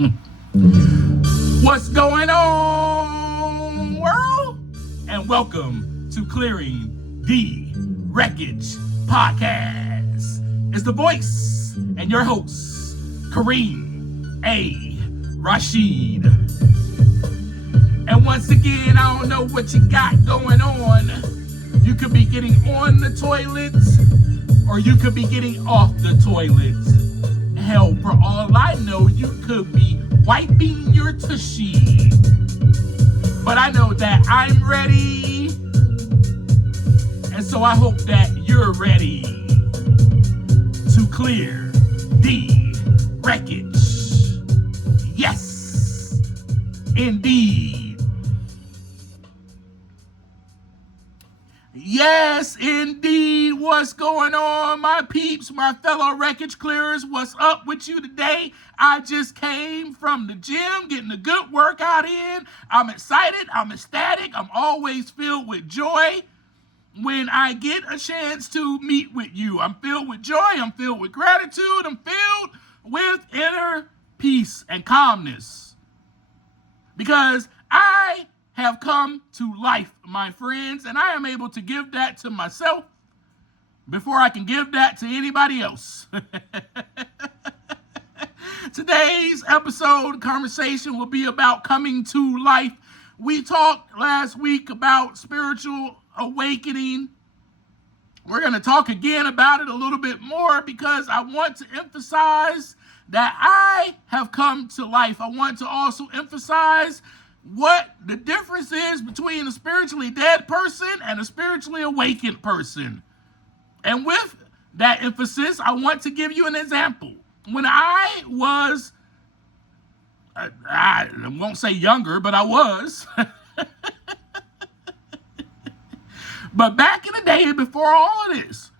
What's going on, world? And welcome to Clearing the Wreckage Podcast. It's the voice and your host, Kareem A. Rashid. And once again, I don't know what you got going on. You could be getting on the toilet, or you could be getting off the toilet. Hell, for all I know, you could be wiping your tushy. But I know that I'm ready, and so I hope that you're ready to clear the wreckage. Yes, indeed. Yes, indeed. What's going on, my peeps, my fellow wreckage clearers? What's up with you today? I just came from the gym, getting a good workout in. I'm excited. I'm ecstatic. I'm always filled with joy when I get a chance to meet with you. I'm filled with joy. I'm filled with gratitude. I'm filled with inner peace and calmness. Because I have come to life, my friends, and I am able to give that to myself before I can give that to anybody else. Today's episode conversation will be about coming to life. We talked last week about spiritual awakening. We're going to talk again about it a little bit more because I want to emphasize that I have come to life. I want to also emphasize what the difference is between a spiritually dead person and a spiritually awakened person. And with that emphasis, I want to give you an example. When I was, I won't say younger, but I was. But back in the day, before all of this,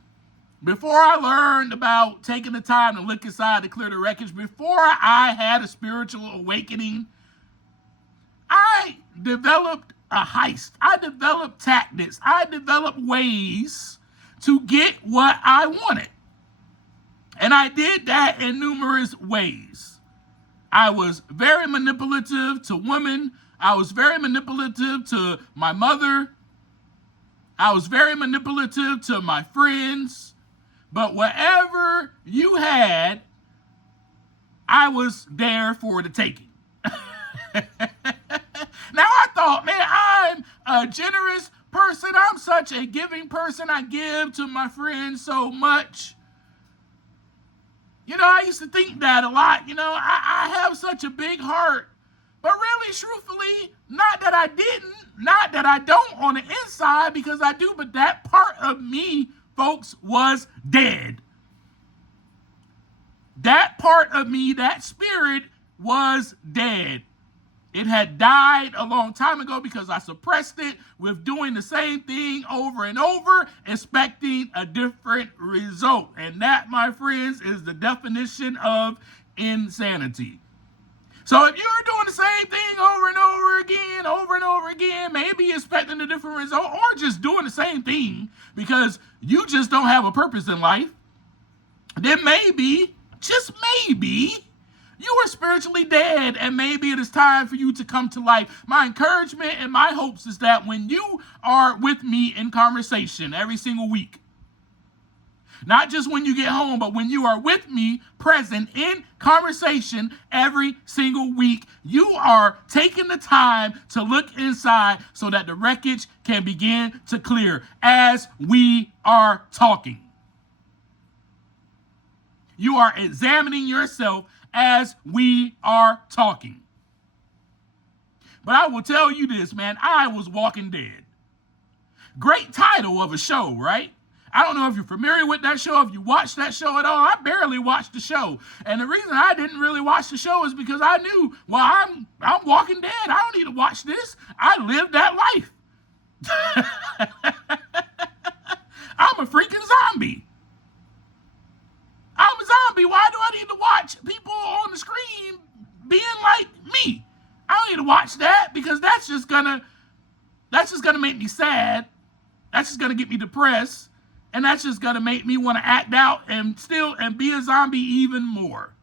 before I learned about taking the time to look inside to clear the wreckage, before I had a spiritual awakening, I developed a heist. I developed tactics. I developed ways to get what I wanted. And I did that in numerous ways. I was very manipulative to women. I was very manipulative to my mother. I was very manipulative to my friends. But whatever you had, I was there for the taking. Now I thought, man, I'm a generous person. I'm such a giving person. I give to my friends so much. You know, I used to think that a lot. You know, I have such a big heart. But really, truthfully, not that I didn't, not that I don't on the inside, because I do, but that part of me, folks, was dead. That part of me, that spirit, was dead. It had died a long time ago because I suppressed it with doing the same thing over and over, expecting a different result. And that, my friends, is the definition of insanity. So if you're doing the same thing over and over again, maybe expecting a different result, or just doing the same thing because you just don't have a purpose in life, then maybe, just maybe, you are spiritually dead, and maybe it is time for you to come to life. My encouragement and my hopes is that when you are with me in conversation every single week, not just when you get home, but when you are with me present in conversation every single week, you are taking the time to look inside so that the wreckage can begin to clear as we are talking. You are examining yourself as we are talking. But I will tell you this, man, I was walking dead. Great title of a show, right? I don't know if you're familiar with that show, if you watched that show at all. I barely watched the show. And the reason I didn't really watch the show is because I knew, well, I'm walking dead. I don't need to watch this. I lived that life. I'm a freaking zombie. I'm a zombie. Why do I need to watch people on the screen being like me? I don't need to watch that because that's just gonna make me sad. That's just gonna get me depressed. And that's just gonna make me want to act out and be a zombie even more.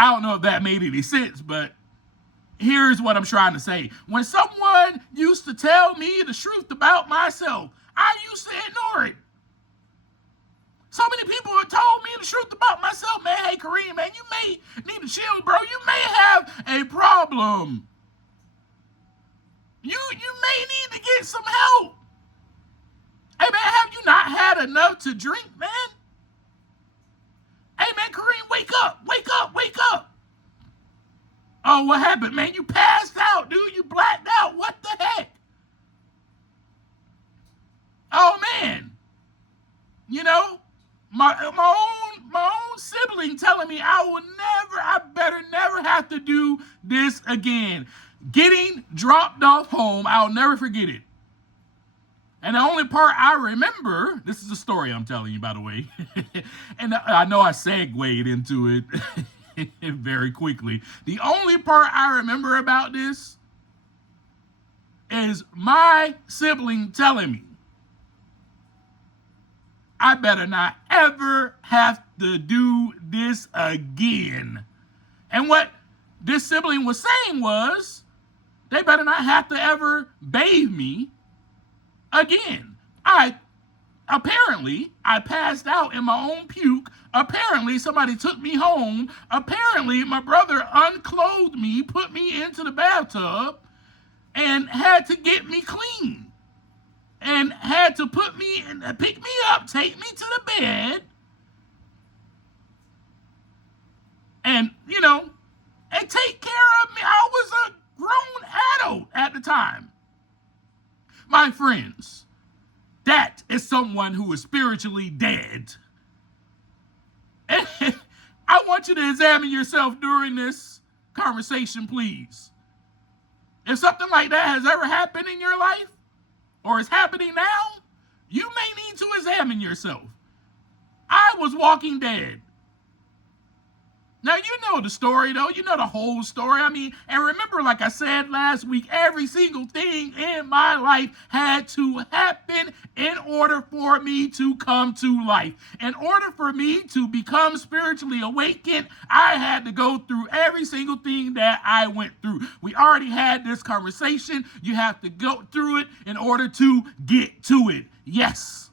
I don't know if that made any sense, but here's what I'm trying to say. When someone used to tell me the truth about myself, I used to ignore it. So many people have told me the truth about myself, man. Hey, Kareem, man, you may need to chill, bro. You may have a problem. You may need to get some help. Hey, man, have you not had enough to drink, man? Hey, man, Kareem, wake up, wake up, wake up. Oh, what happened, man? You passed out, dude. You blacked out. What the heck? Oh, man. You know, my own sibling telling me I better never have to do this again. Getting dropped off home, I'll never forget it. And the only part I remember, this is a story I'm telling you, by the way, and I know I segued into it very quickly. The only part I remember about this is my sibling telling me, I better not ever have to do this again. And what this sibling was saying was, they better not have to ever bathe me again. Apparently, I passed out in my own puke. Apparently, somebody took me home. Apparently, my brother unclothed me, put me into the bathtub, and had to get me clean. And had to put me and pick me up, take me to the bed, and, and take care of me. I was a grown adult at the time. My friends, that is someone who is spiritually dead. And I want you to examine yourself during this conversation, please. If something like that has ever happened in your life, or is happening now, you may need to examine yourself. I was walking dead. Now, you know the story, though. You know the whole story. And remember, like I said last week, every single thing in my life had to happen in order for me to come to life. In order for me to become spiritually awakened, I had to go through every single thing that I went through. We already had this conversation. You have to go through it in order to get to it. Yes.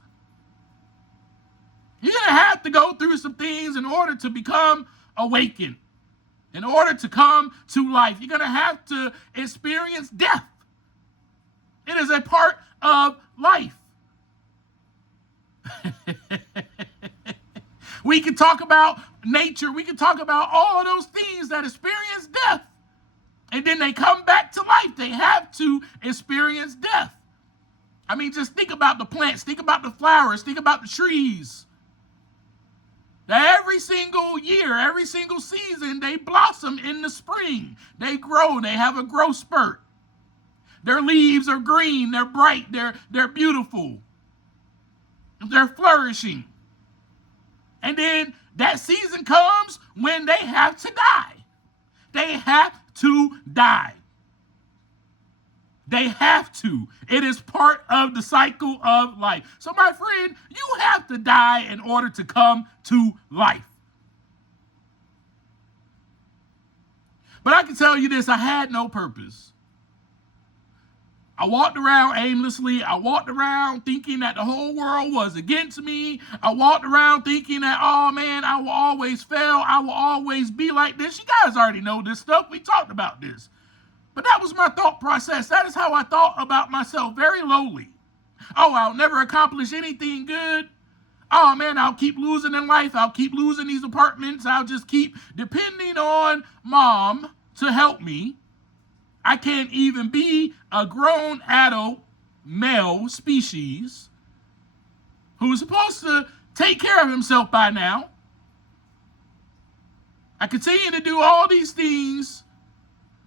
You're going to have to go through some things in order to become awaken. In order to come to life, you're going to have to experience death. It is a part of life. We can talk about nature. We can talk about all of those things that experience death. And then they come back to life. They have to experience death. Just think about the plants. Think about the flowers. Think about the trees. Every single year, every single season, they blossom in the spring. They grow. They have a growth spurt. Their leaves are green. They're bright. They're beautiful. They're flourishing. And then that season comes when they have to die. They have to die. They have to. It is part of the cycle of life. So, my friend, you have to die in order to come to life. But I can tell you this, I had no purpose. I walked around aimlessly. I walked around thinking that the whole world was against me. I walked around thinking that, oh man, I will always fail. I will always be like this. You guys already know this stuff. We talked about this. But that was my thought process. That is how I thought about myself, very lowly. Oh, I'll never accomplish anything good. Oh, man, I'll keep losing in life. I'll keep losing these apartments. I'll just keep depending on mom to help me. I can't even be a grown adult male species who's supposed to take care of himself by now. I continue to do all these things.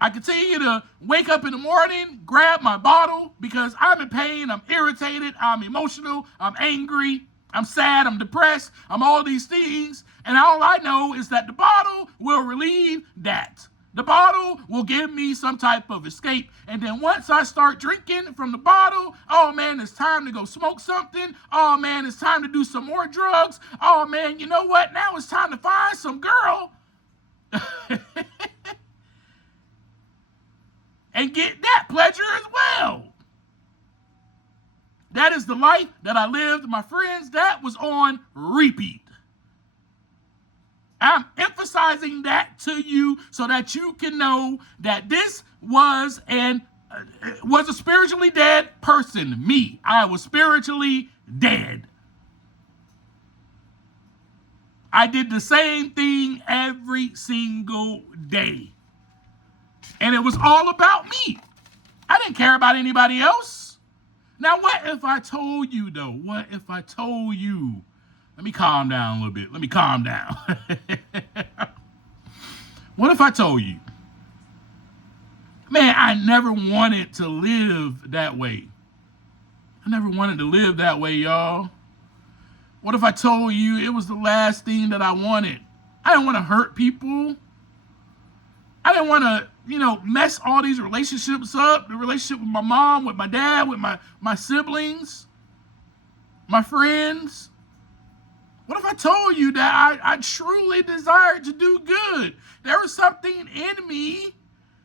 I continue to wake up in the morning, grab my bottle because I'm in pain, I'm irritated, I'm emotional, I'm angry, I'm sad, I'm depressed, I'm all these things. And all I know is that the bottle will relieve that. The bottle will give me some type of escape. And then once I start drinking from the bottle, oh man, it's time to go smoke something. Oh man, it's time to do some more drugs. Oh man, you know what? Now it's time to find some girl. and get that pleasure as well. That is the life that I lived, my friends. That was on repeat. I'm emphasizing that to you so that you can know that this was a spiritually dead person. Me, I was spiritually dead. I did the same thing every single day. And it was all about me. I didn't care about anybody else. Now, what if I told you, though? What if I told you? Let me calm down a little bit. Let me calm down. What if I told you? Man, I never wanted to live that way. I never wanted to live that way, y'all. What if I told you it was the last thing that I wanted? I didn't want to hurt people. I didn't want to, mess all these relationships up. The relationship with my mom, with my dad, with my siblings, my friends. What if I told you that I truly desired to do good? There was something in me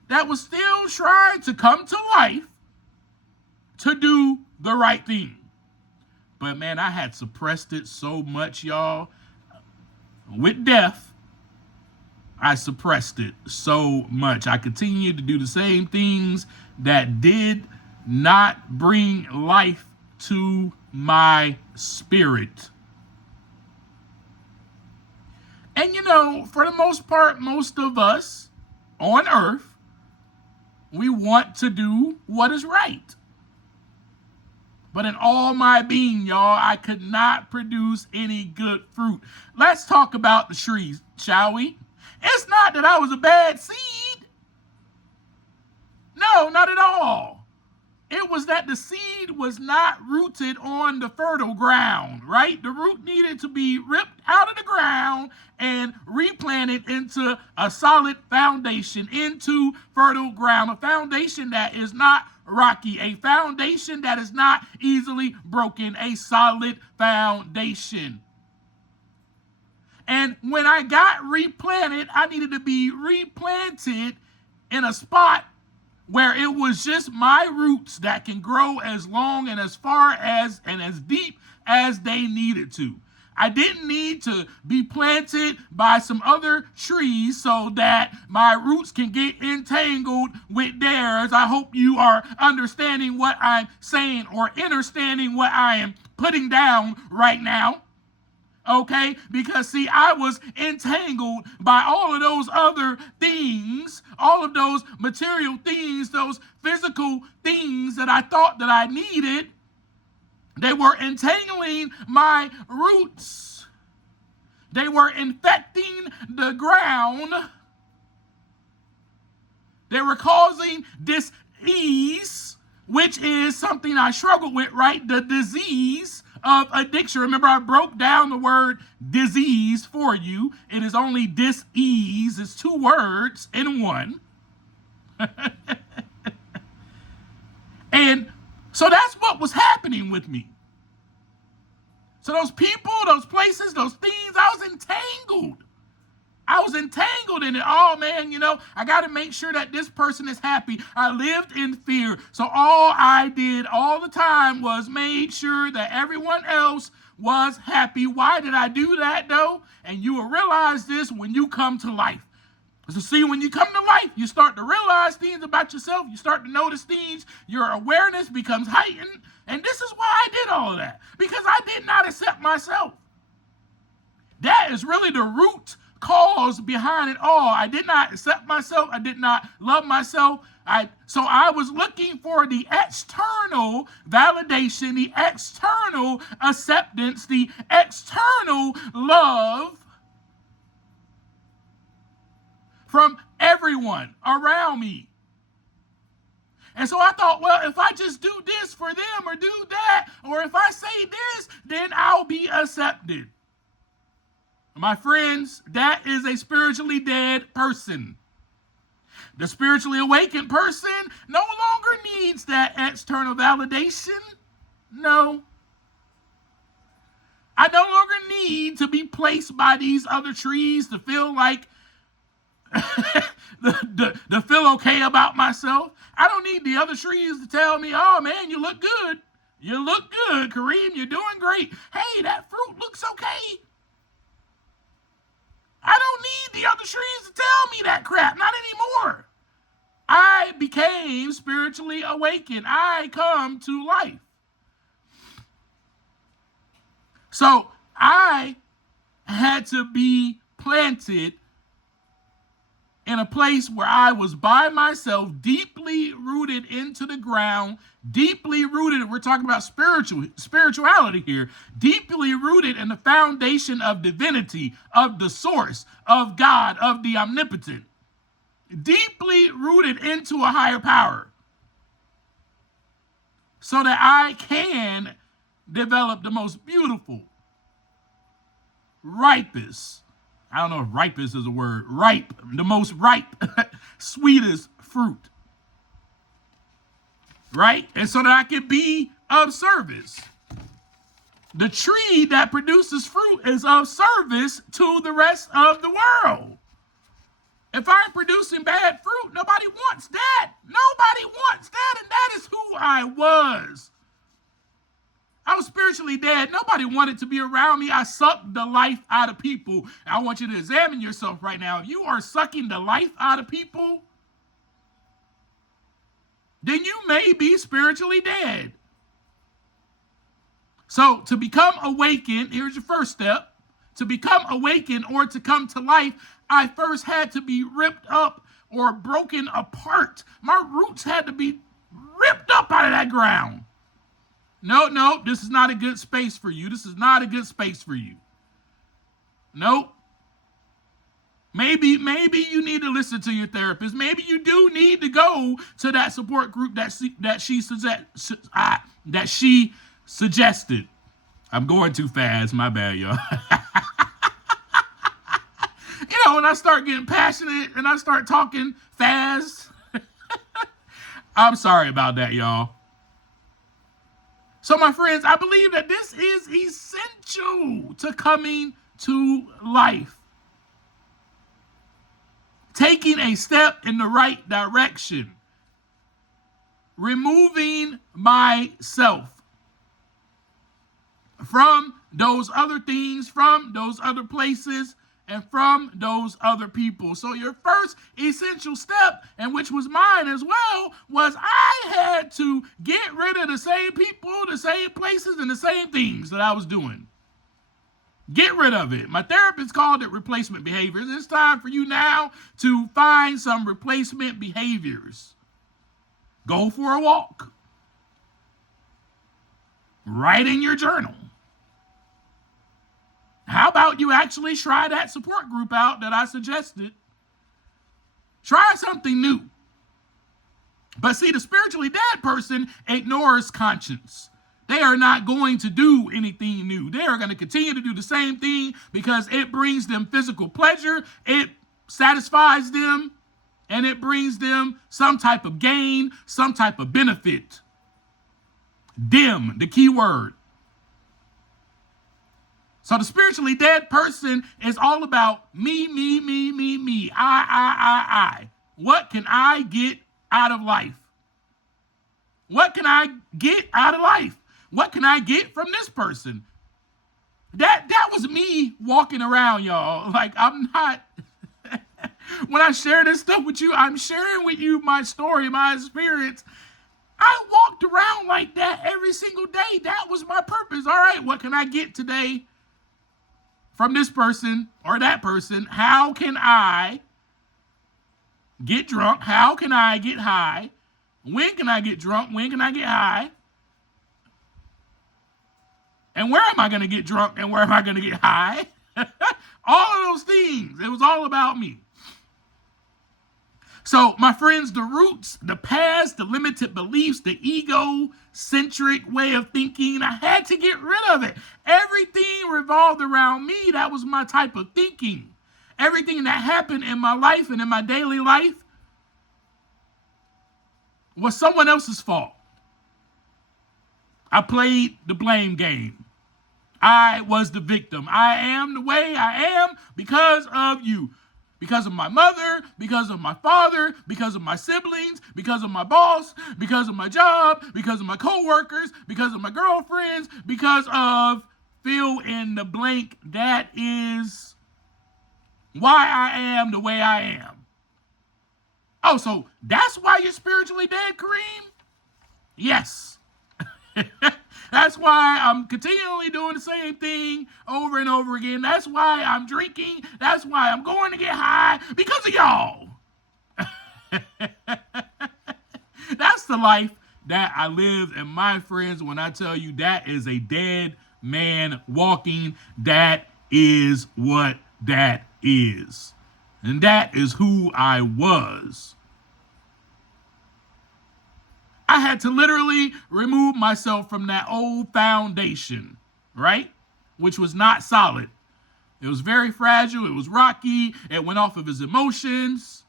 that was still trying to come to life to do the right thing. But man, I had suppressed it so much, y'all. With death, I suppressed it so much. I continued to do the same things that did not bring life to my spirit. And for the most part, most of us on earth, we want to do what is right. But in all my being, y'all, I could not produce any good fruit. Let's talk about the trees, shall we? It's not that I was a bad seed. No, not at all. It was that the seed was not rooted on the fertile ground, right? The root needed to be ripped out of the ground and replanted into a solid foundation, into fertile ground, a foundation that is not rocky, a foundation that is not easily broken, a solid foundation. And when I got replanted, I needed to be replanted in a spot where it was just my roots that can grow as long and as far as and as deep as they needed to. I didn't need to be planted by some other trees so that my roots can get entangled with theirs. I hope you are understanding what I'm saying or understanding what I am putting down right now. Okay, because see, I was entangled by all of those other things, all of those material things, those physical things that I thought that I needed. They were entangling my roots. They were infecting the ground. They were causing dis-ease, which is something I struggled with, right? The disease of addiction. Remember, I broke down the word disease for you. It is only dis-ease. It's two words in one. And so that's what was happening with me. So those people, those places, those things, I was entangled. I was entangled in it. Oh, man, I got to make sure that this person is happy. I lived in fear. So all I did all the time was made sure that everyone else was happy. Why did I do that, though? And you will realize this when you come to life. So see, when you come to life, you start to realize things about yourself. You start to notice things. Your awareness becomes heightened. And this is why I did all of that. Because I did not accept myself. That is really the root cause behind it all. I did not accept myself. I did not love myself. So I was looking for the external validation, the external acceptance, the external love from everyone around me. And so I thought, well, if I just do this for them or do that, or if I say this, then I'll be accepted. My friends, that is a spiritually dead person. The spiritually awakened person no longer needs that external validation. No. I no longer need to be placed by these other trees to feel like to feel okay about myself. I don't need the other trees to tell me, oh man, you look good. You look good, Kareem. You're doing great. Hey, that fruit looks okay. I don't need the other trees to tell me that crap. Not anymore. I became spiritually awakened. I come to life. So I had to be planted in a place where I was by myself, deeply rooted into the ground, deeply rooted. We're talking about spirituality here, deeply rooted in the foundation of divinity, of the source, of God, of the omnipotent, deeply rooted into a higher power, so that I can develop the most beautiful, ripest, I don't know if ripest is a word, ripe, the most ripe, sweetest fruit. Right? And so that I can be of service. The tree that produces fruit is of service to the rest of the world. If I'm producing bad fruit, nobody wants that. Nobody wants that, and that is who I was. I was spiritually dead. Nobody wanted to be around me. I sucked the life out of people. I want you to examine yourself right now. If you are sucking the life out of people, then you may be spiritually dead. So to become awakened, here's your first step. To become awakened or to come to life, I first had to be ripped up or broken apart. My roots had to be ripped up out of that ground. No, this is not a good space for you. This is not a good space for you. Nope. Maybe you need to listen to your therapist. Maybe you do need to go to that support group that she suggested. I'm going too fast. My bad, y'all. When I start getting passionate and I start talking fast, I'm sorry about that, y'all. So, my friends, I believe that this is essential to coming to life. Taking a step in the right direction. Removing myself from those other things, from those other places, and from those other people. So your first essential step, and which was mine as well, was I had to get rid of the same people, the same places, and the same things that I was doing. Get rid of it. My therapist called it replacement behaviors. It's time for you now to find some replacement behaviors. Go for a walk. Write in your journal. How about you actually try that support group out that I suggested? Try something new. But see, the spiritually dead person ignores conscience. They are not going to do anything new. They are going to continue to do the same thing because it brings them physical pleasure, it satisfies them, and it brings them some type of gain, some type of benefit. Dim, the key word. So the spiritually dead person is all about me, I. What can I get out of life? What can I get out of life? What can I get from this person? That was me walking around, y'all. Like, I'm not, when I share this stuff with you, I'm sharing with you my story, my experience. I walked around like that every single day. That was my purpose. All right, what can I get today from this person or that person? How can I get drunk? How can I get high? When can I get drunk? When can I get high? And where am I going to get drunk? And where am I going to get high? All of those things. It was all about me. So, my friends, the roots, the past, the limited beliefs, the ego-centric way of thinking, I had to get rid of it. Everything revolved around me. That was my type of thinking. Everything that happened in my life and in my daily life was someone else's fault. I played the blame game. I was the victim. I am the way I am because of you. because of my mother, because of my father, because of my siblings, because of my boss, because of my job, because of my coworkers, because of my girlfriends, because of fill in the blank. That is why I am the way I am. Oh, so that's why you're spiritually dead, Kareem? Yes. That's why I'm continually doing the same thing over and over again. That's why I'm drinking. That's why I'm going to get high, because of y'all. That's the life that I live. And my friends, when I tell you that is a dead man walking, that is what that is. And that is who I was. I had to literally remove myself from that old foundation, right? Which was not solid. It was very fragile. It was rocky. It went off of his emotions.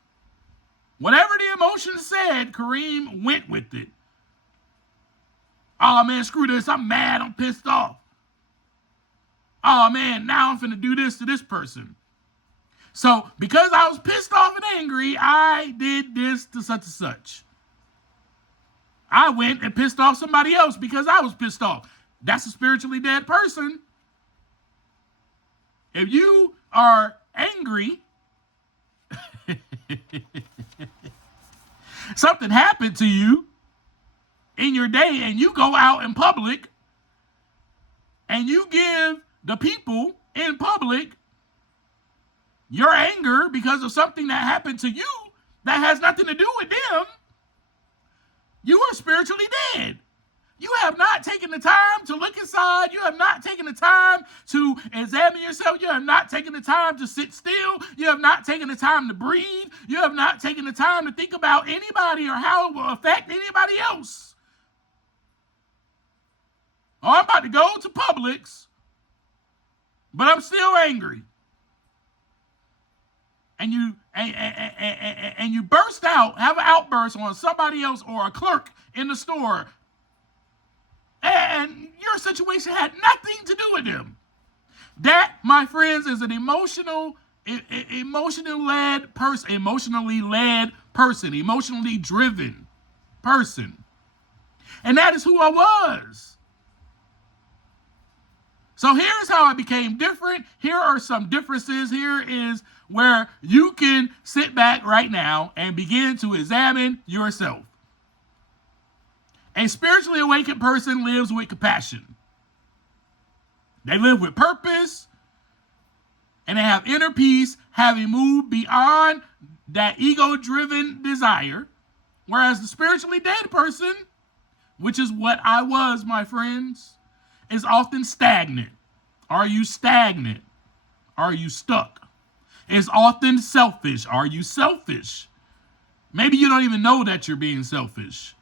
Whatever the emotion said, Kareem went with it. Oh, man, screw this. I'm mad. I'm pissed off. Oh, man, now I'm finna do this to this person. So because I was pissed off and angry, I did this to such and such. I went and pissed off somebody else because I was pissed off. That's a spiritually dead person. If you are angry, something happened to you in your day and you go out in public and you give the people in public your anger because of something that happened to you that has nothing to do with them, you are spiritually dead. You have not taken the time to look inside. You have not taken the time to examine yourself. You have not taken the time to sit still. You have not taken the time to breathe. You have not taken the time to think about anybody or how it will affect anybody else. Oh, I'm about to go to Publix, but I'm still angry. And you burst out, have an outburst on somebody else or a clerk in the store, and your situation had nothing to do with them. That, my friends, is an emotionally led person, emotionally driven person. And that is who I was. So here's how I became different. Here are some differences. Here is where you can sit back right now and begin to examine yourself. A spiritually awakened person lives with compassion. They live with purpose, and they have inner peace, having moved beyond that ego-driven desire. Whereas the spiritually dead person, which is what I was, my friends, is often stagnant. Are you stagnant? Are you stuck? Is often selfish. Are you selfish? Maybe you don't even know that you're being selfish.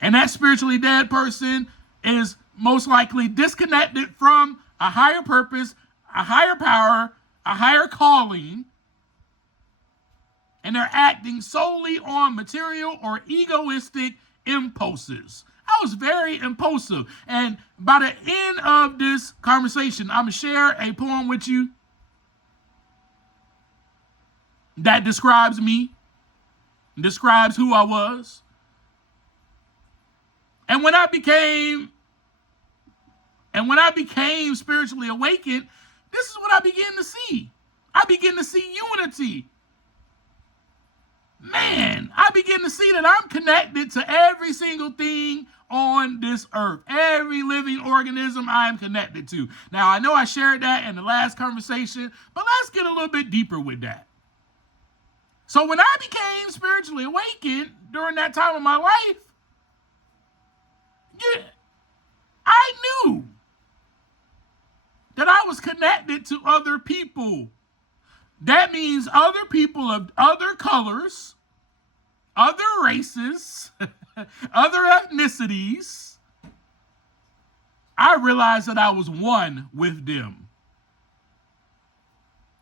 And that spiritually dead person is most likely disconnected from a higher purpose, a higher power, a higher calling, and they're acting solely on material or egoistic impulses. I was very impulsive. And by the end of this conversation, I'm going to share a poem with you that describes me, describes who I was. And when I became spiritually awakened, this is what I began to see. I began to see unity. Man, I begin to see that I'm connected to every single thing on this earth. Every living organism I am connected to. Now, I know I shared that in the last conversation, but let's get a little bit deeper with that. So when I became spiritually awakened during that time of my life, I knew that I was connected to other people. That means other people of other colors, other races, other ethnicities. I realized that I was one with them.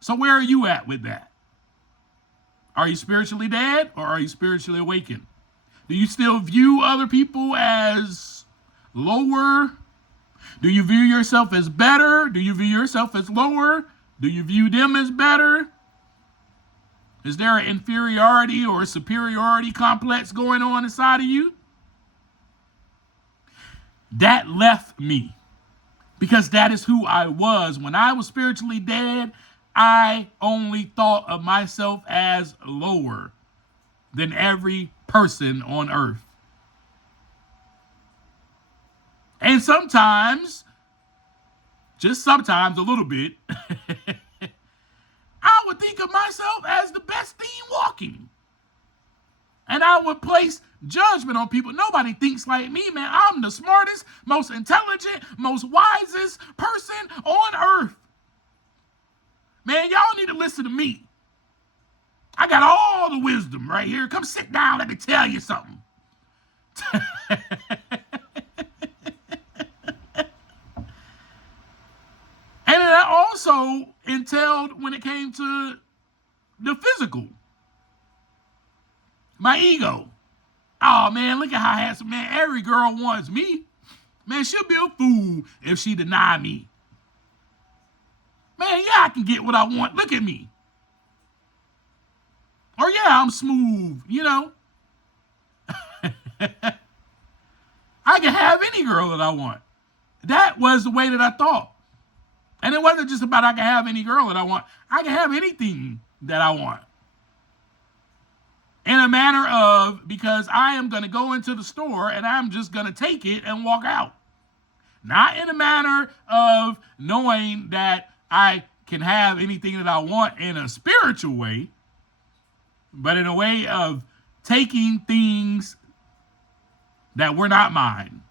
So where are you at with that? Are you spiritually dead or are you spiritually awakened? Do you still view other people as lower? Do you view yourself as better? Do you view yourself as lower Do you view them as better? Is there an inferiority or superiority complex going on inside of you? That left me because that is who I was. When I was spiritually dead, I only thought of myself as lower than every person on earth. And sometimes, just sometimes a little bit, I would think of myself as the best thing walking. And I would place judgment on people. Nobody thinks like me, man. I'm the smartest, most intelligent, most wisest person on earth. Man, y'all need to listen to me. I got all the wisdom right here. Come sit down, let me tell you something. And it also entailed when it came to the physical. My ego. Oh, man, look at how handsome. Man, every girl wants me. Man, she'll be a fool if she deny me. Man, yeah, I can get what I want. Look at me. Or, yeah, I'm smooth, you know. I can have any girl that I want. That was the way that I thought. And it wasn't just about I can have any girl that I want. I can have anything that I want. In a manner of, because I am going to go into the store and I'm just going to take it and walk out. Not in a manner of knowing that I can have anything that I want in a spiritual way, but in a way of taking things that were not mine.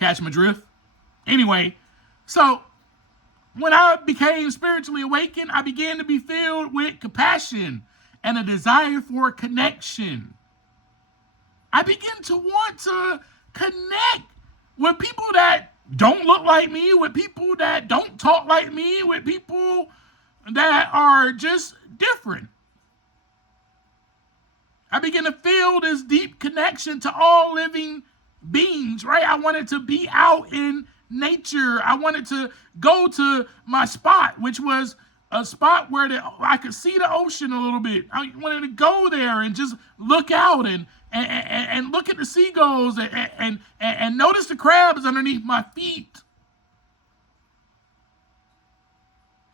Catch my drift? Anyway, so when I became spiritually awakened, I began to be filled with compassion and a desire for connection. I began to want to connect with people that don't look like me, with people that don't talk like me, with people that are just different. I began to feel this deep connection to all living beings, right? I wanted to be out in nature. I wanted to go to my spot, which was a spot where I could see the ocean a little bit. I wanted to go there and just look out and look at the seagulls and notice the crabs underneath my feet.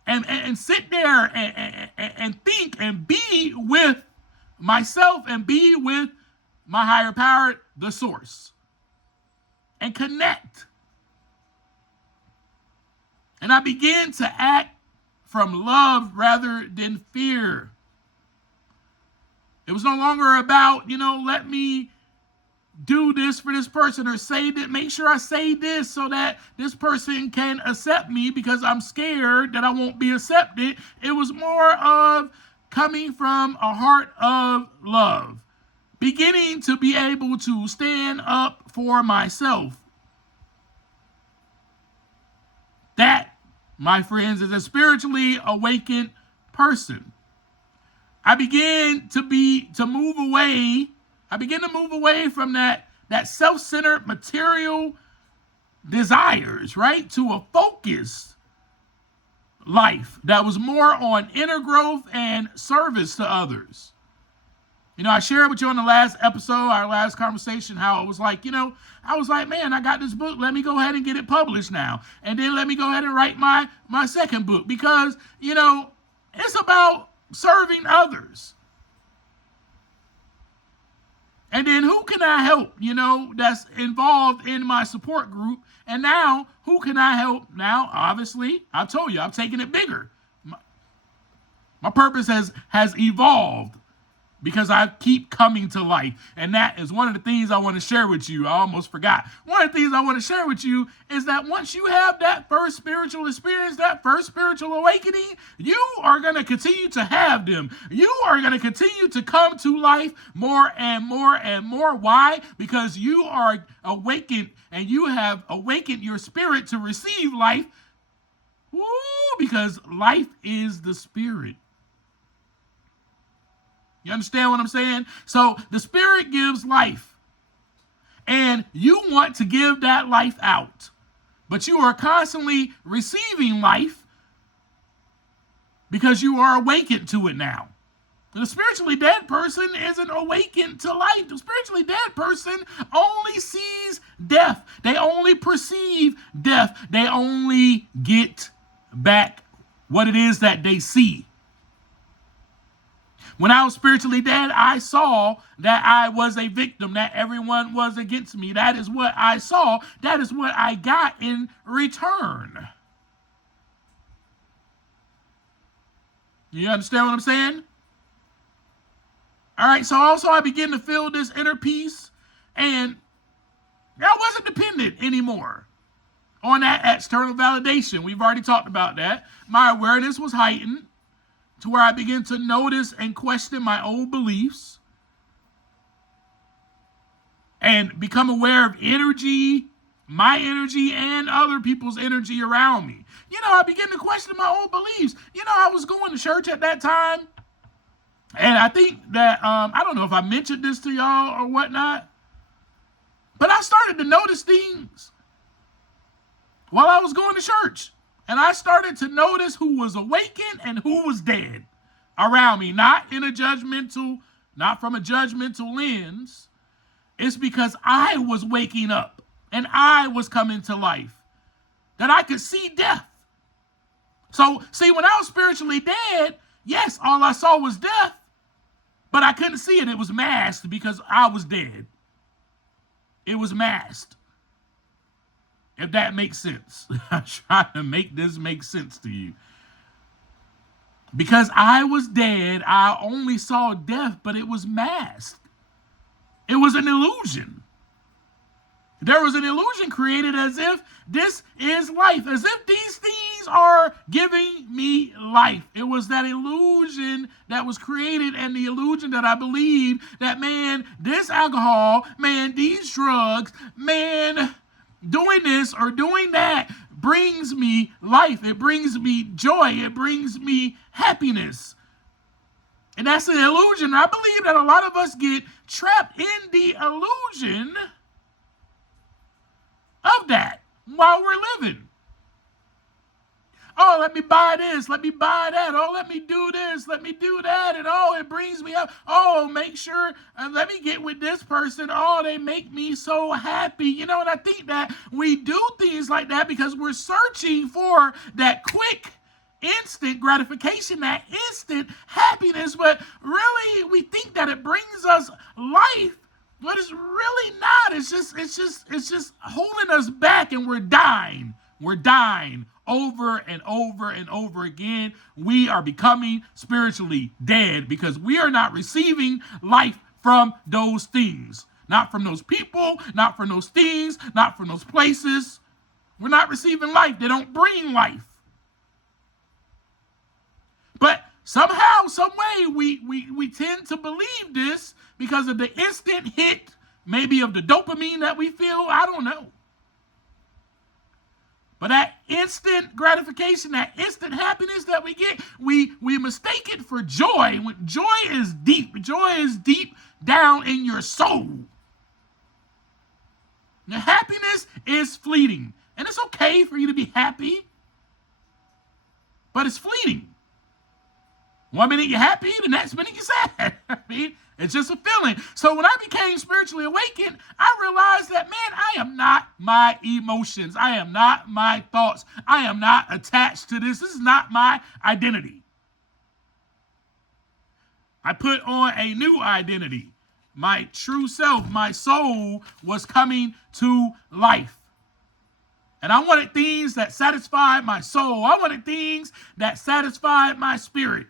And sit there and think and be with myself and be with my higher power, the source, and connect. And I began to act from love rather than fear. It was no longer about, let me do this for this person or say that, make sure I say this so that this person can accept me because I'm scared that I won't be accepted. It was more of coming from a heart of love, beginning to be able to stand up for myself. That, my friends, is a spiritually awakened person. I began to move away. I began to move away from that self-centered material desires, right? To a focused life that was more on inner growth and service to others. I shared with you on the last episode, our last conversation, how it was like, I was like, man, I got this book. Let me go ahead and get it published now. And then let me go ahead and write my second book because, it's about serving others. And then who can I help, that's involved in my support group? And now, who can I help? Now, obviously, I've told you, I've taken it bigger. My purpose has evolved because I keep coming to life. And that is one of the things I want to share with you. I almost forgot. One of the things I want to share with you is that once you have that first spiritual experience, that first spiritual awakening, you are going to continue to have them. You are going to continue to come to life more and more and more. Why? Because you are awakened and you have awakened your spirit to receive life. Woo, because life is the spirit. You understand what I'm saying? So the spirit gives life, and you want to give that life out. but you are constantly receiving life because you are awakened to it now. The spiritually dead person isn't awakened to life. The spiritually dead person only sees death. They only perceive death. They only get back what it is that they see. When I was spiritually dead, I saw that I was a victim, that everyone was against me. That is what I saw. That is what I got in return. You understand what I'm saying? All right, so also I began to feel this inner peace, and I wasn't dependent anymore on that external validation. We've already talked about that. My awareness was heightened to where I began to notice and question my old beliefs and become aware of energy, my energy, and other people's energy around me. I began to question my old beliefs. I was going to church at that time. And I think that, I don't know if I mentioned this to y'all or whatnot, but I started to notice things while I was going to church. And I started to notice who was awakened and who was dead around me, not from a judgmental lens. It's because I was waking up and I was coming to life, that I could see death. So, see, when I was spiritually dead, yes, all I saw was death. But I couldn't see it. It was masked because I was dead. It was masked. If that makes sense. I'm trying to make this make sense to you. Because I was dead, I only saw death, but it was masked. It was an illusion. There was an illusion created as if this is life, as if these things are giving me life. It was that illusion that was created, and the illusion that I believed that, man, this alcohol, man, these drugs, man, doing this or doing that brings me life. It brings me joy. It brings me happiness. And that's an illusion. I believe that a lot of us get trapped in the illusion of that while we're living. Oh, let me buy this. Let me buy that. Oh, let me do this. Let me do that. And oh, it brings me up. Oh, make sure, let me get with this person. Oh, they make me so happy. And I think that we do things like that because we're searching for that quick, instant gratification, that instant happiness. But really, we think that it brings us life. But it's really not. It's just holding us back, and we're dying. We're dying over and over and over again. We are becoming spiritually dead because we are not receiving life from those things. Not from those people, not from those things, not from those places. We're not receiving life. They don't bring life. But somehow, some way, we tend to believe this because of the instant hit, maybe of the dopamine that we feel. I don't know. But that instant gratification, that instant happiness that we get, we mistake it for joy. When joy is deep. Joy is deep down in your soul. Now, happiness is fleeting. And it's okay for you to be happy, but it's fleeting. 1 minute you're happy, the next minute you're sad. I mean, it's just a feeling. So when I became spiritually awakened, I realized that, man, I am not my emotions. I am not my thoughts. I am not attached to this. This is not my identity. I put on a new identity. My true self, my soul was coming to life. And I wanted things that satisfied my soul. I wanted things that satisfied my spirit.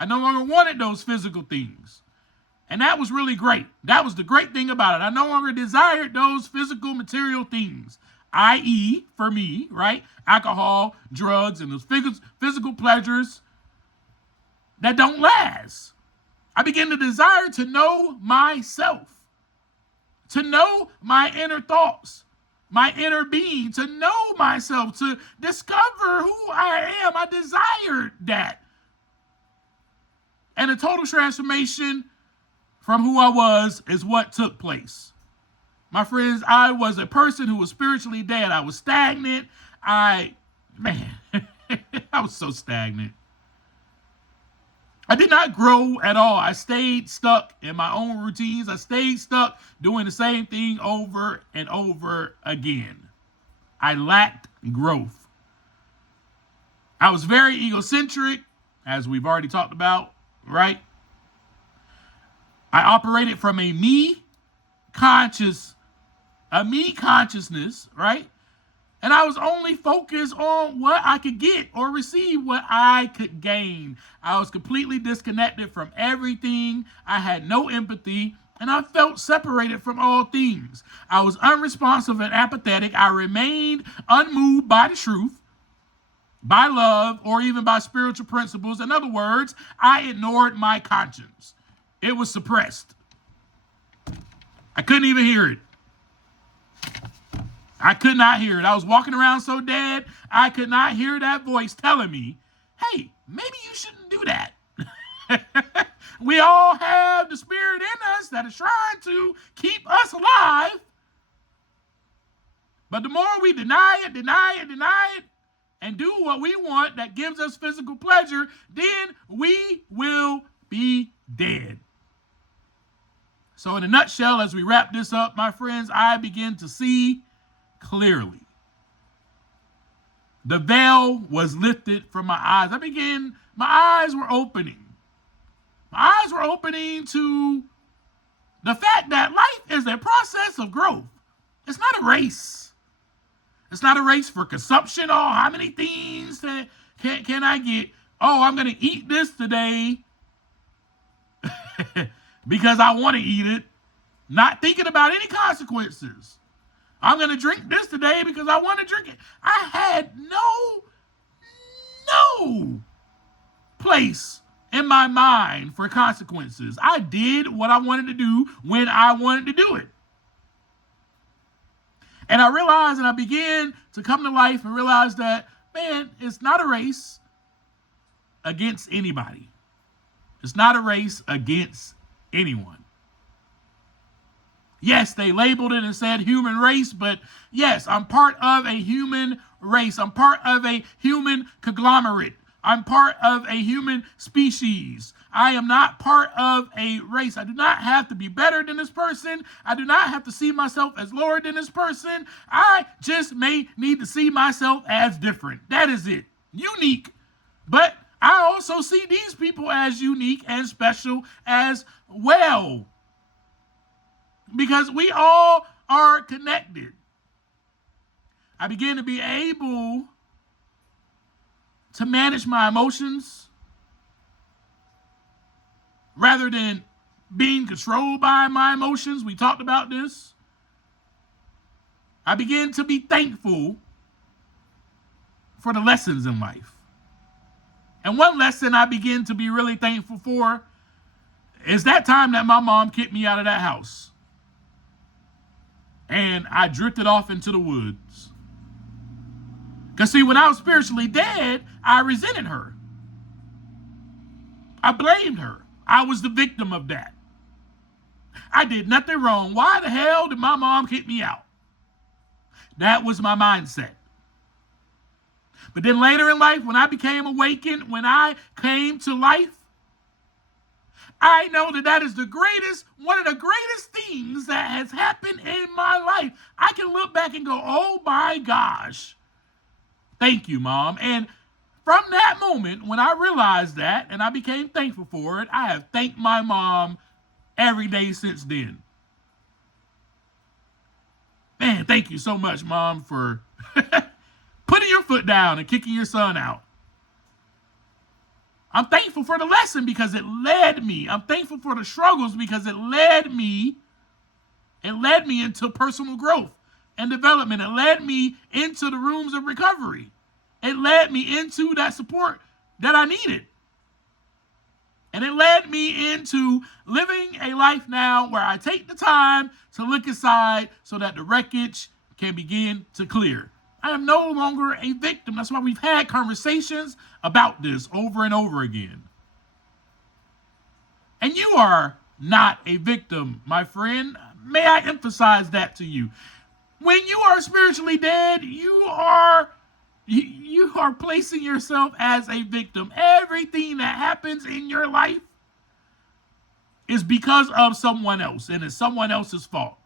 I no longer wanted those physical things. And that was really great. That was the great thing about it. I no longer desired those physical material things, i.e., for me, right? Alcohol, drugs, and those physical pleasures that don't last. I began to desire to know myself, to know my inner thoughts, my inner being, to know myself, to discover who I am. I desired that. And a total transformation from who I was is what took place. My friends, I was a person who was spiritually dead. I was stagnant. Man, I was so stagnant. I did not grow at all. I stayed stuck in my own routines. I stayed stuck doing the same thing over and over again. I lacked growth. I was very egocentric, as we've already talked about, right? I operated from a me consciousness, right? And I was only focused on what I could get or receive what I could gain. I was completely disconnected from everything. I had no empathy, and I felt separated from all things. I was unresponsive and apathetic. I remained unmoved by the truth, by love, or even by spiritual principles. In other words, I ignored my conscience. It was suppressed. I couldn't even hear it. I could not hear it. I was walking around so dead, I could not hear that voice telling me, hey, maybe you shouldn't do that. We all have the spirit in us that is trying to keep us alive. But the more we deny it, and do what we want that gives us physical pleasure, then we will be dead. So in a nutshell, as we wrap this up, my friends, I begin to see clearly. The veil was lifted from my eyes. My eyes were opening. My eyes were opening to the fact that life is a process of growth. It's not a race. It's not a race for consumption. Oh, how many things can I get? Oh, I'm going to eat this today because I want to eat it, not thinking about any consequences. I'm going to drink this today because I want to drink it. I had no place in my mind for consequences. I did what I wanted to do when I wanted to do it. And I realized, and I began to come to life and realize that, man, it's not a race against anybody. It's not a race against anyone. Yes, they labeled it and said human race, but yes, I'm part of a human race. I'm part of a human conglomerate. I'm part of a human species. I am not part of a race. I do not have to be better than this person. I do not have to see myself as lower than this person. I just may need to see myself as different. That is it. Unique. But I also see these people as unique and special as well, because we all are connected. I began to be able to manage my emotions rather than being controlled by my emotions. We talked about this. I began to be thankful for the lessons in life. And one lesson I began to be really thankful for is that time that my mom kicked me out of that house. And I drifted off into the woods. Because see, when I was spiritually dead, I resented her. I blamed her. I was the victim of that. I did nothing wrong. Why the hell did my mom kick me out? That was my mindset. But then later in life, when I became awakened, when I came to life, I know that is one of the greatest things that has happened in my life. I can look back and go, oh my gosh, thank you, Mom. And from that moment, when I realized that and I became thankful for it, I have thanked my mom every day since then. Man, thank you so much, Mom, for putting your foot down and kicking your son out. I'm thankful for the lesson because it led me. I'm thankful for the struggles because it led me into personal growth and development. It led me into the rooms of recovery. It led me into that support that I needed. And it led me into living a life now where I take the time to look inside so that the wreckage can begin to clear. I am no longer a victim. That's why we've had conversations about this over and over again. And you are not a victim, my friend. May I emphasize that to you? When you are spiritually dead, you are placing yourself as a victim. Everything that happens in your life is because of someone else, and it's someone else's fault.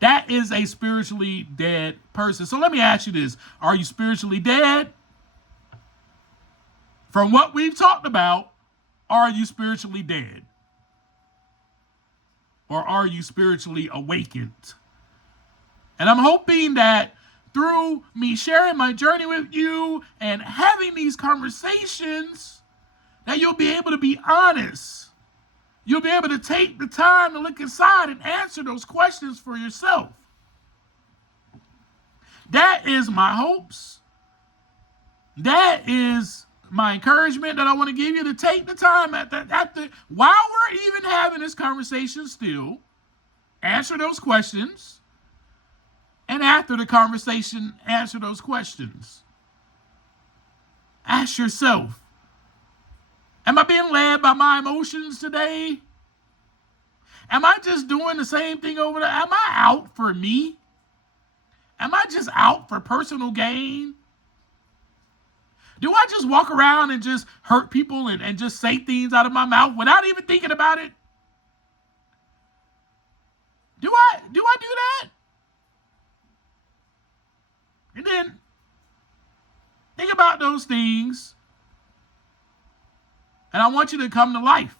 That is a spiritually dead person. So let me ask you this. Are you spiritually dead? From what we've talked about, are you spiritually dead? Or are you spiritually awakened? And I'm hoping that through me sharing my journey with you and having these conversations, that you'll be able to be honest. You'll be able to take the time to look inside and answer those questions for yourself. That is my hopes. That is my encouragement that I want to give you, to take the time while we're even having this conversation still, answer those questions, and after the conversation, answer those questions. Ask yourself, am I being led by my emotions today? Am I just doing the same thing over there? Am I out for me? Am I just out for personal gain? Do I just walk around and just hurt people and just say things out of my mouth without even thinking about it? Do I do that? And then think about those things, and I want you to come to life.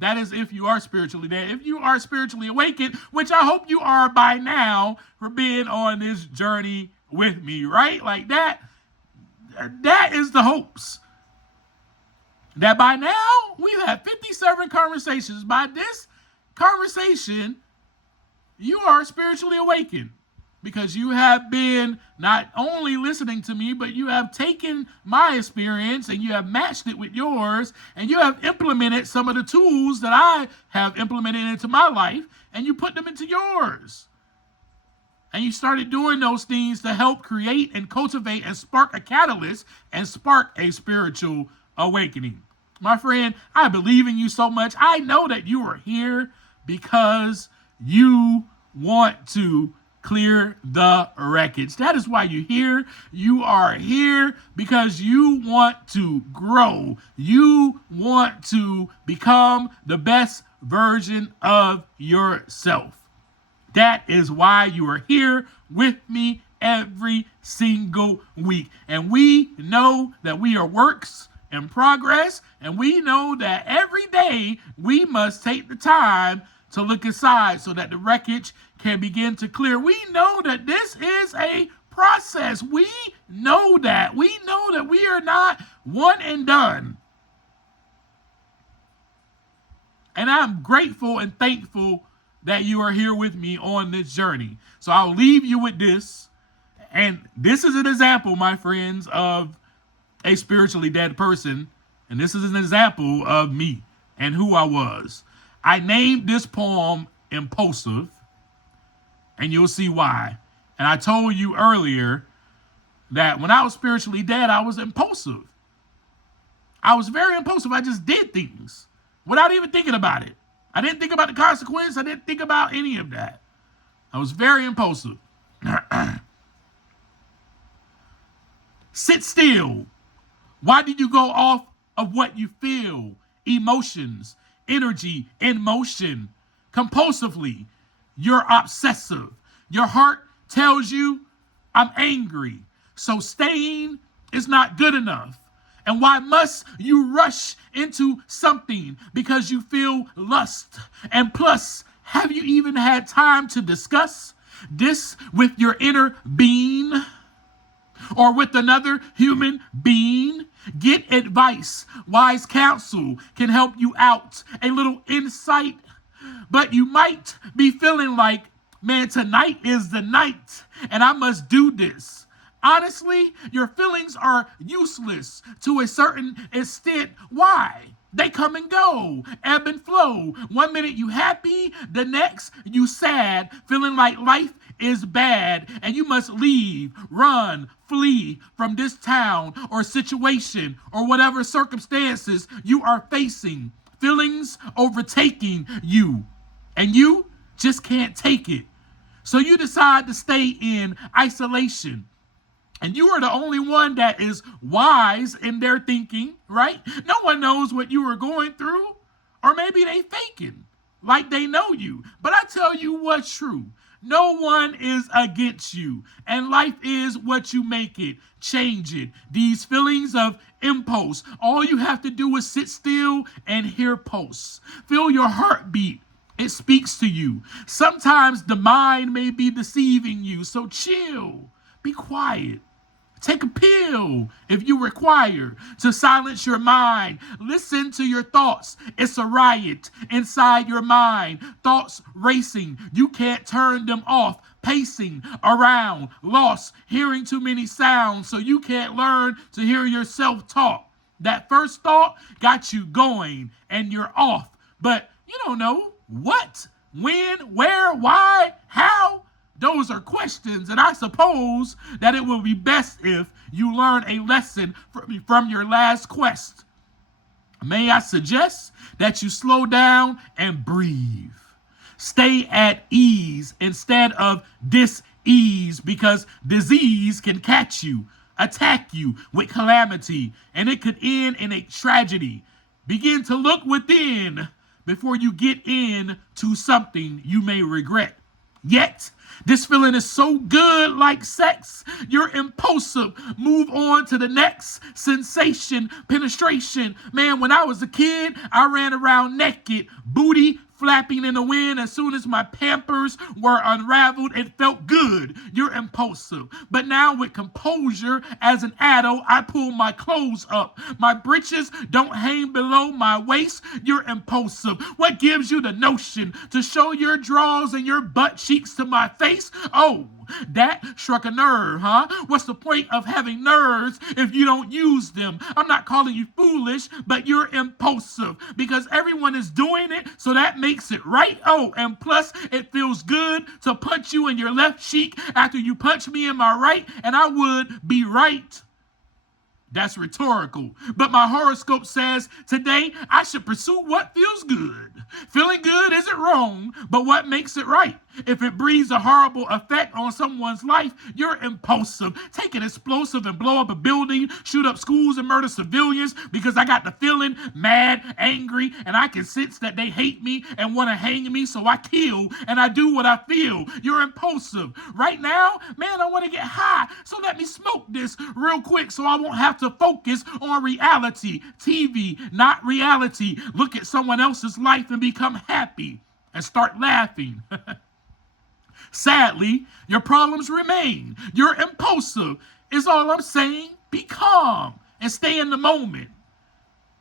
That is if you are spiritually dead. If you are spiritually awakened, which I hope you are by now for being on this journey with me, right? Like that is the hopes. That by now, we've had 57 conversations. By this conversation, you are spiritually awakened, because you have been not only listening to me, but you have taken my experience and you have matched it with yours, and you have implemented some of the tools that I have implemented into my life, and you put them into yours. And you started doing those things to help create and cultivate and spark a catalyst and spark a spiritual awakening. My friend, I believe in you so much. I know that you are here because you want to clear the wreckage. That is why you're here. You are here because you want to grow. You want to become the best version of yourself. That is why you are here with me every single week. And we know that we are works in progress, and we know that every day we must take the time to look inside so that the wreckage can begin to clear. We know that this is a process. We know that. We know that we are not one and done. And I'm grateful and thankful that you are here with me on this journey. So I'll leave you with this. And this is an example, my friends, of a spiritually dead person. And this is an example of me and who I was. I named this poem Impulsive, and you'll see why. And I told you earlier that when I was spiritually dead, I was impulsive. I was very impulsive. I just did things without even thinking about it. I didn't think about the consequence. I didn't think about any of that. I was very impulsive. Sit still. Why did you go off of what you feel? Emotions, energy, in motion. Compulsively, you're obsessive. Your heart tells you, I'm angry. So staying is not good enough. And why must you rush into something? Because you feel lust. And plus, have you even had time to discuss this with your inner being or with another human being? Get advice. Wise counsel can help you out. A little insight. But you might be feeling like, man, tonight is the night and I must do this. Honestly, your feelings are useless to a certain extent. Why? They come and go, ebb and flow. 1 minute you happy, the next you sad, feeling like life is bad and you must leave, run, flee from this town or situation or whatever circumstances you are facing. Feelings overtaking you. And you just can't take it. So you decide to stay in isolation. And you are the only one that is wise in their thinking, right? No one knows what you are going through. Or maybe they faking like they know you. But I tell you what's true. No one is against you. And life is what you make it. Change it. These feelings of impulse, all you have to do is sit still and hear pulse. Feel your heartbeat. It speaks to you. Sometimes the mind may be deceiving you. So chill. Be quiet. Take a pill if you require to silence your mind. Listen to your thoughts. It's a riot inside your mind. Thoughts racing. You can't turn them off. Pacing around, lost, hearing too many sounds, so you can't learn to hear yourself talk. That first thought got you going and you're off, but you don't know what, when, where, why, how. Those are questions, and I suppose that it will be best if you learn a lesson from your last quest. May I suggest that you slow down and breathe. Stay at ease instead of dis-ease, because disease can catch you, attack you with calamity, and it could end in a tragedy. Begin to look within before you get into something you may regret. Yet, this feeling is so good like sex. You're impulsive. Move on to the next sensation, penetration. Man, when I was a kid, I ran around naked, booty flapping in the wind. As soon as my pampers were unraveled, it felt good. You're impulsive. But now with composure, as an adult, I pull my clothes up. My breeches don't hang below my waist. You're impulsive. What gives you the notion to show your drawers and your butt cheeks to my face? Oh, that struck a nerve, huh? What's the point of having nerves if you don't use them? I'm not calling you foolish, but you're impulsive because everyone is doing it, so that makes it right. Oh, and plus it feels good to punch you in your left cheek after you punch me in my right, and I would be right. That's rhetorical. But my horoscope says today I should pursue what feels good. Feeling good isn't wrong, but what makes it right? If it breeds a horrible effect on someone's life, you're impulsive. Take an explosive and blow up a building, shoot up schools and murder civilians because I got the feeling mad, angry, and I can sense that they hate me and want to hang me, so I kill and I do what I feel. You're impulsive. Right now, man, I want to get high, so let me smoke this real quick so I won't have to focus on reality. TV, not reality. Look at someone else's life and become happy and start laughing. Sadly, your problems remain. You're impulsive, is all I'm saying. Be calm and stay in the moment.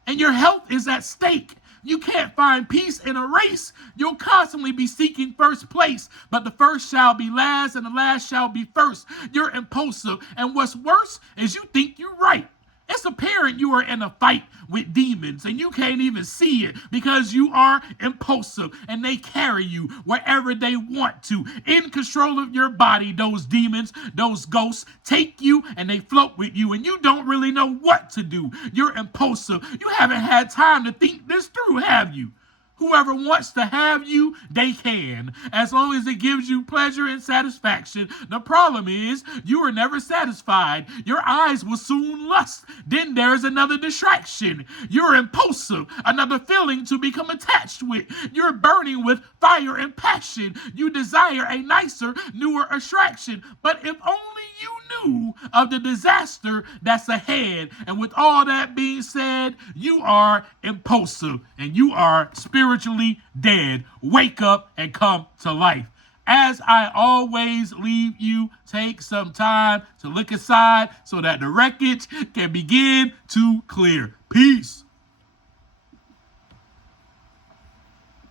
And your health is at stake. You can't find peace in a race. You'll constantly be seeking first place, but the first shall be last and the last shall be first. You're impulsive, and what's worse is you think you're right. It's apparent you are in a fight with demons and you can't even see it because you are impulsive and they carry you wherever they want to. In control of your body, those demons, those ghosts take you and they float with you and you don't really know what to do. You're impulsive. You haven't had time to think this through, have you? Whoever wants to have you, they can, as long as it gives you pleasure and satisfaction. The problem is, you are never satisfied. Your eyes will soon lust. Then there's another distraction. You're impulsive, another feeling to become attached with. You're burning with fire and passion. You desire a nicer, newer attraction. But if only you knew of the disaster that's ahead. And with all that being said, you are impulsive and you are spiritually dead. Wake up and come to life. As I always leave you, take some time to look aside so that the wreckage can begin to clear. Peace.